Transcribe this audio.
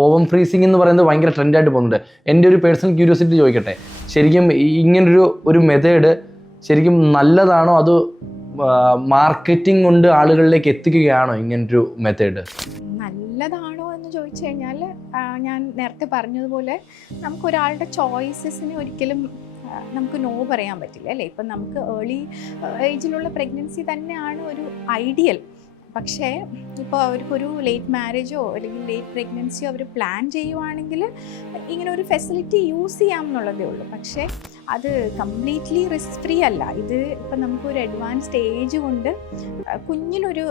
Ovum freezing എന്ന് പറയുന്നത് ഭയങ്കര ട്രെൻഡായിട്ട് പോകുന്നുണ്ട്. എൻ്റെ ഒരു പേഴ്സണൽ ക്യൂരിയോസിറ്റി ചോദിക്കട്ടെ, ശരിക്കും ഇങ്ങനൊരു മെത്തേഡ് ശരിക്കും നല്ലതാണോ, അത് മാർക്കറ്റിംഗ് കൊണ്ട് ആളുകളിലേക്ക് എത്തിക്കുകയാണോ ഇങ്ങനൊരു മെത്തേഡ്? നല്ലതാണോ എന്ന് ചോദിച്ചു കഴിഞ്ഞാൽ ഞാൻ നേരത്തെ പറഞ്ഞതുപോലെ നമുക്കൊരാളുടെ ചോയ്സസിന് ഒരിക്കലും നമുക്ക് നോ പറയാൻ പറ്റില്ല അല്ലേ. ഇപ്പം നമുക്ക് ഏർലി ഏജിലുള്ള പ്രഗ്നൻസി തന്നെയാണ് ഒരു ഐഡിയൽ. പക്ഷേ ഇപ്പോൾ അവർക്കൊരു ലേറ്റ് മാരേജോ അല്ലെങ്കിൽ ലേറ്റ് പ്രഗ്നൻസിയോ അവർ പ്ലാൻ ചെയ്യുവാണെങ്കിൽ ഇങ്ങനെ ഒരു ഫെസിലിറ്റി യൂസ് ചെയ്യാം എന്നുള്ളതേ ഉള്ളൂ. പക്ഷേ അത് കംപ്ലീറ്റ്ലി റിസ്ക് ഫ്രീ അല്ല. ഇത് ഇപ്പം നമുക്കൊരു അഡ്വാൻസ്ഡ് ഏജ് കൊണ്ട് കുഞ്ഞിനൊരു